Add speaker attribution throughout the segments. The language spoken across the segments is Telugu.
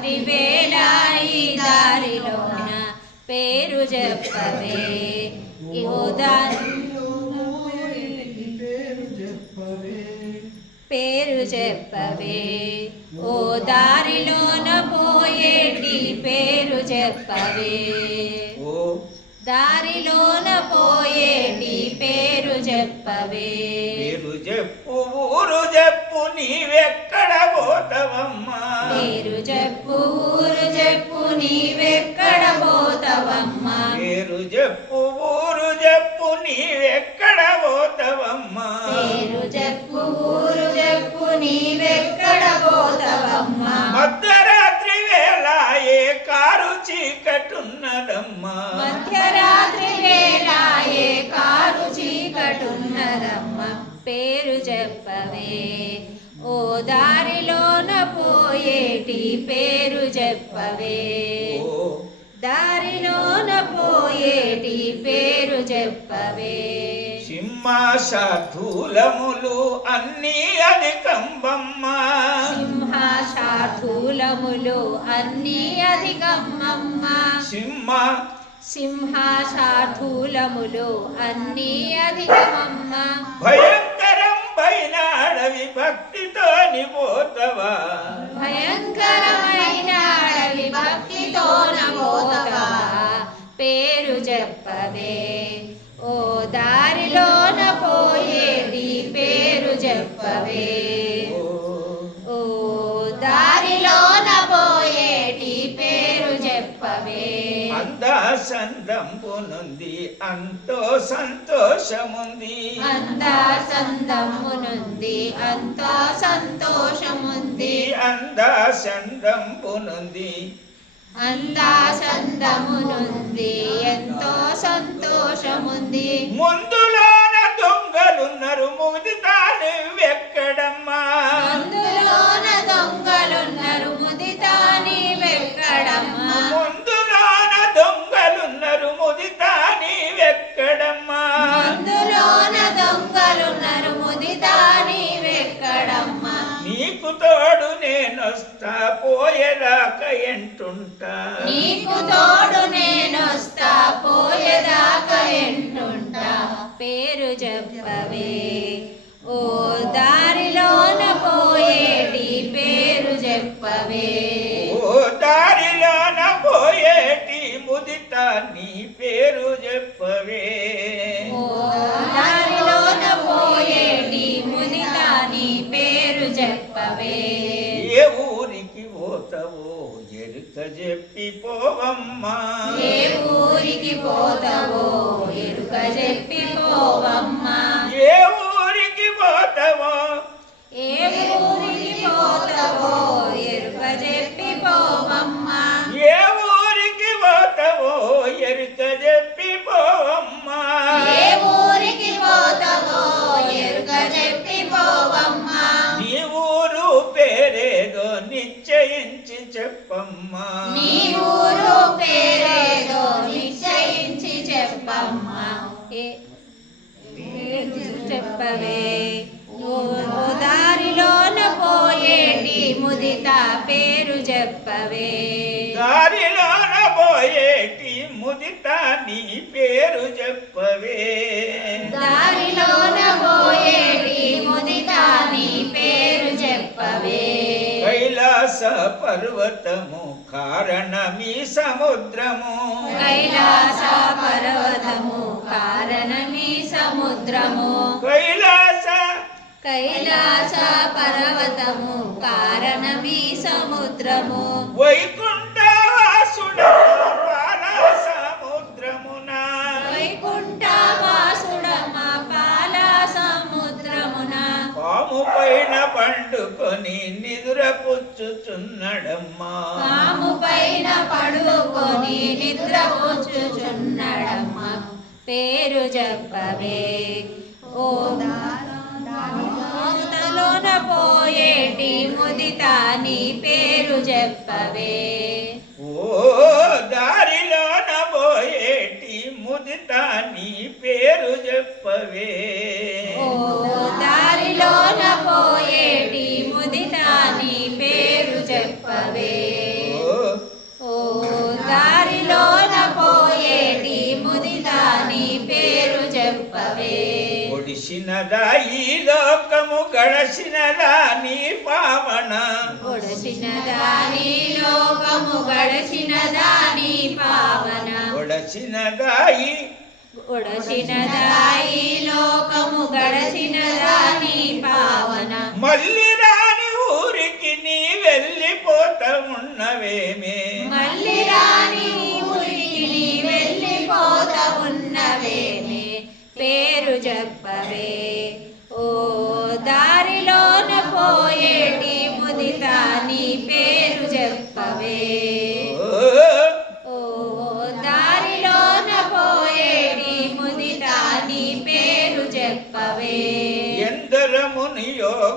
Speaker 1: అర్ధరాత్రి వేళ ఈ దారిలోన
Speaker 2: పేరు చెప్పవే. యోదా పేరు చెప్పవే. ఓ దారిలోన పోయేటి పేరు చెప్పవే.
Speaker 1: ఓ
Speaker 2: దారిలోన పోయేటి పేరు చెప్పవే.
Speaker 1: పేరు చెప్పు ఊరు చెప్పు నీవెక్కడ పోతావమ్మా?
Speaker 2: పేరు చెప్పు ఊరు చెప్పు నీవెక్క
Speaker 1: పేరు
Speaker 2: చెప్పవే. దారిలోన పోయేటి పేరు చెప్పవే.
Speaker 1: సింహాశార్థూలములు అన్నీ అధికంబమ్మా
Speaker 2: సింహాశార్థూలములు అన్నీ అధికమ్మమ్మ
Speaker 1: సింహ.
Speaker 2: సింహాశార్థూలములు అన్నీ అధికమమ్మ
Speaker 1: భయంకరం పైన అడవి భక్తితోని
Speaker 2: పేరు చెప్పవే ఓ దారిలోన పోయేది పేరు చెప్పవే
Speaker 1: ఓ,
Speaker 2: దారిలోన పోయేటి పేరు చెప్పవే
Speaker 1: అందసందంబునుంది అంతో సంతోషముంది.
Speaker 2: అందా సందమ్మునుంది అంతా సంతోషముంది.
Speaker 1: అందసందంబునుంది
Speaker 2: అందా సందమునుంది ఎంతో సంతోషముంది.
Speaker 1: ముందులోన దొంగలున్నారు ముది తాను ఎక్కడమ్మా
Speaker 2: అందులోన దొంగలున్నారు ముదితా నీవెక్కడమ్మా
Speaker 1: ముందులోన దొంగలున్నారు ముది తాని ఎక్కడమ్మా
Speaker 2: అందులోన దొంగలున్నారు ముదితా నీవెక్కడమ్మా
Speaker 1: నీకు తోడు నేనొస్తా పోయేదాకా ఎంటుంటా
Speaker 2: నీకు తోడు నేనొస్తా పోయేదాకా ఎంటుంటా పేరు చెప్పవే. ఓ దారిలోన పోయేటి పేరు చెప్పవే.
Speaker 1: ఓ దారిలోన పోయేటి ముదిత నీ పేరు చెప్పవే.
Speaker 2: ఓ దారిలోన పోయేటి ముదితా నీ పేరు చెప్పవే.
Speaker 1: ఎరుక చెప్పి పోవమ్మా.
Speaker 2: ఏ ఊరికి పోతావో ఎరుక చెప్పి పోవమ్మా.
Speaker 1: ఏ ఊరికి పోతావో.
Speaker 2: ఏ ఊరికి పోతావో ఓ దారిలోన పోయేటి ముదిత పేరు చెప్పవే.
Speaker 1: దారిలోన పోయేటి ముదిత నీ పేరు చెప్పవే.
Speaker 2: దారిలోన పోయేటి ముదిత నీ పేరు చెప్పవే.
Speaker 1: కైలాస పర్వతము కారణమీ సముద్రము.
Speaker 2: కైలాస పర్వతము కారణమీ సముద్రము.
Speaker 1: కైలాస.
Speaker 2: కైలాస పర్వతము కారణమీ సముద్రము.
Speaker 1: వైకుంఠ పండుకొని నిదుర పుచ్చుచున్నడమ్మా
Speaker 2: పాము పైన పడుకొని నిద్రపుచ్చుచున్నడమ్మ. పేరు చెప్పవే. ఓ దారిలోన పోయేటి ముదిత నీ పేరు చెప్పవే.
Speaker 1: ఓ దారిలోన పోయేటి ముదిత నీ పేరు చెప్పవే.
Speaker 2: ఓ దారిలోన పోయేటి
Speaker 1: ఒడిసినదా ఈ లోకము గడసినదా నీ పావన.
Speaker 2: ఒడసిన దాని లోకము గడచిన దాని పావన.
Speaker 1: ఒడసినదా ఈ
Speaker 2: లోకము గడచిన దాని పావన.
Speaker 1: మళ్ళీ రాని ఊరికి నీ వెళ్ళిపోత ఉన్నవేమే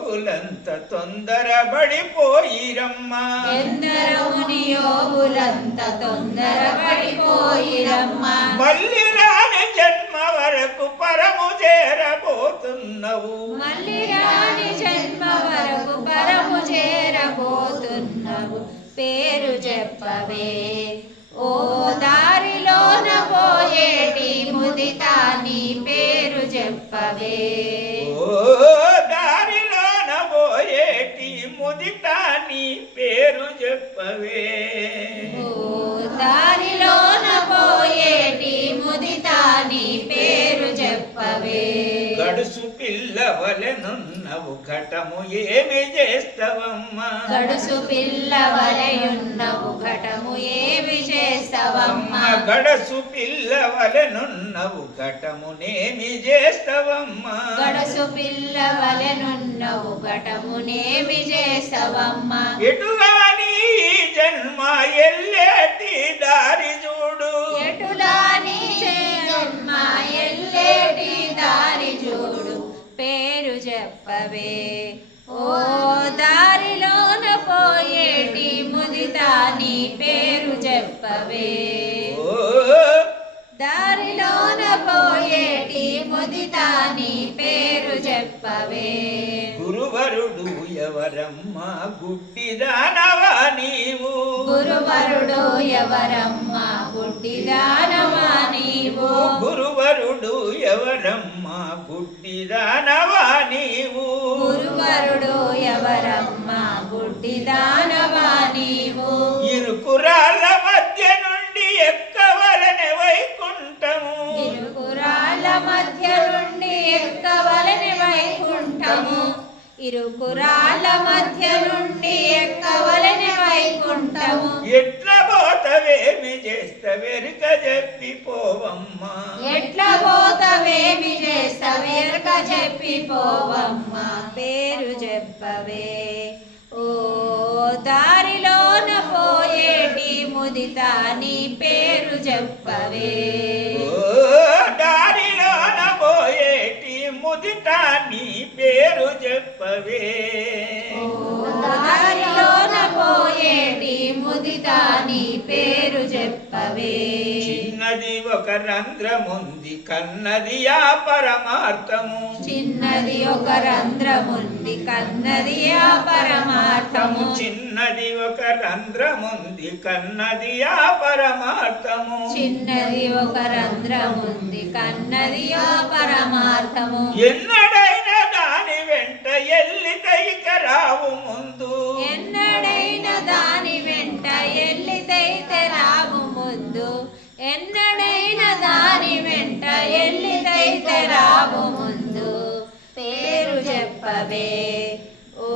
Speaker 1: యోగులంత తొందరపడిపోయిరమ్మా
Speaker 2: ఎందరముని యోగులంత తొందరపడిపోయిరమ్మా
Speaker 1: మళ్ళీ రాని జన్మ వరకు పరము చేరబోతున్నవు.
Speaker 2: మళ్ళీ రాని జన్మ వరకు పరము చేరబోతున్నవు. పేరు చెప్పవే. ఓ చెప్పవే.
Speaker 1: దారిలోన పోయేటి
Speaker 2: ముదిత నీ పేరు చెప్పవే.
Speaker 1: గడుసు పిల్లవలెనున్నవు ఘటము ఏమి చేస్తావమ్మా?
Speaker 2: గడుసు పిల్లవలయున్నవు ఘటము ఏమి చేస్తావమ్మా?
Speaker 1: గడసు పిల్లవలెనున్నవు ఘటమునేమి చేస్తావమ్మా?
Speaker 2: గడుసు పిల్లవలెనున్నవు ఘటమునేమి చేస్తావమ్మా?
Speaker 1: ఈ జన్మ ఎల్లేటి దారి చూడు
Speaker 2: ఎటులా నీ జన్మ ఎల్లేటి దారి చూడు పేరు చెప్పవే. ఓ దారిలోన పోయేటి ముదిత నీ పేరు చెప్పవే. దారిలోన పోయేటి ముదిత నీ పేరు చెప్పవే.
Speaker 1: ఎవరమ్మా గుడ్డిదానవా నీవు?
Speaker 2: గురువరుడు ఎవరమ్మా గుడ్డిదానవా నీవు?
Speaker 1: గురువరుడు ఎవరమ్మా గుడ్డిదానవా నీవు? ఇరుకురాళ్ళ మధ్య నుండి ఎక్కవలని వైకుంఠము? ఎట్ల పోతవేమి చేస్తవెరుక చెప్పిపోవమ్మా
Speaker 2: ఎట్లా పోతవేమి చేస్తవేరక చెప్పిపోవమ్మా పేరు చెప్పవే. ఓ దారిలోన పోయేటి ముదిత నీ పేరు చెప్పవే.
Speaker 1: ఓ దారిలోన పోయేటి ముదిట నీ
Speaker 2: దారిలోన పోయేటి ముదిత నీ పేరు చెప్పవే.
Speaker 1: చిన్నది ఒక రంధ్రముంది కన్నది ఆ పరమార్థము.
Speaker 2: చిన్నది ఒక రంధ్రముంది కన్నది ఆ పరమార్థము.
Speaker 1: చిన్నది ఒక రంధ్రముంది కన్నది ఆ పరమార్థము.
Speaker 2: చిన్నది ఒక రంధ్రముంది కన్నది ఆ పరమార్థము.
Speaker 1: ఎన్నడైనా దాని వెంట ఎల్లి తైక రావు ముందు
Speaker 2: ఎన్నడైన దాని వెంట ఎల్లిదైతే రాము ముందు ఎన్నడైన దాని వెంట ఎల్లిదైతే రాము ముందు పేరు చెప్పవే ఓ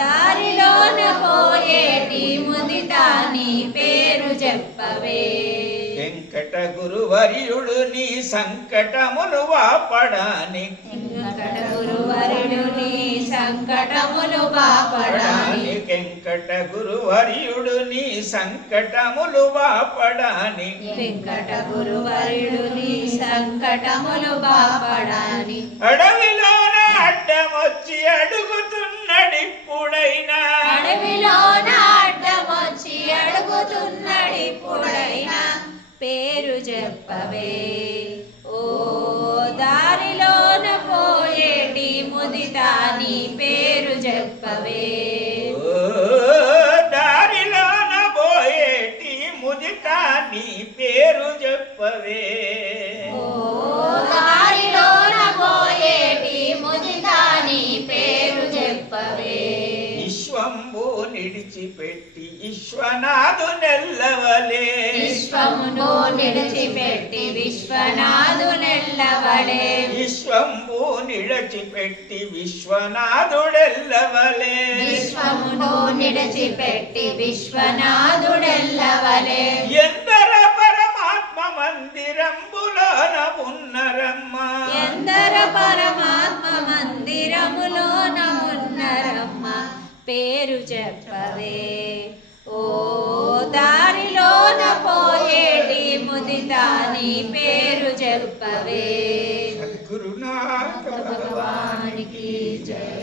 Speaker 2: దారిలోన పోయేటి ముదిత నీ పేరు చెప్పవే.
Speaker 1: వెంకట గురువర్యుడు నీ సంకటమును వాపడానికి
Speaker 2: వెంకట గురువరుడు నీ సంకటములు బాపడాని.
Speaker 1: వెంకట గురువర్యుడు నీ సంకటములు వాపడాని
Speaker 2: వెంకట గురువరుడు నీ సంకటములు బాపడాని.
Speaker 1: అడవిలోన అడ్డమొచ్చి అడుగుతున్నడిప్పుడైనా
Speaker 2: అడవిలో అడ్డమొచ్చి అడుగుతున్నడిప్పుడైనా పేరు చెప్పవే ఓ
Speaker 1: ఓ దారిలోన పోయేటి ముదిత నీ పేరు చెప్పవే. విశ్వంబు నిడిచిపెట్టి విశ్వనాథు నెల్లవలే.
Speaker 2: విశ్వమును నిడిచిపెట్టి విశ్వనాథు నెల్లవలే.
Speaker 1: విశ్వంబు నిడిచిపెట్టి విశ్వనాథుడెల్లవలే.
Speaker 2: విశ్వమును నిడిచిపెట్టి విశ్వనాథుడెల్లవలే.
Speaker 1: ఎందర పరమాత్మ మందిరంబులోన ఉన్నరమ్మా.
Speaker 2: ఎందర పరమాత్మ మందిరములోన ఉన్నరమ్మ. పేరు చెప్పవే
Speaker 1: भगवान
Speaker 2: की जय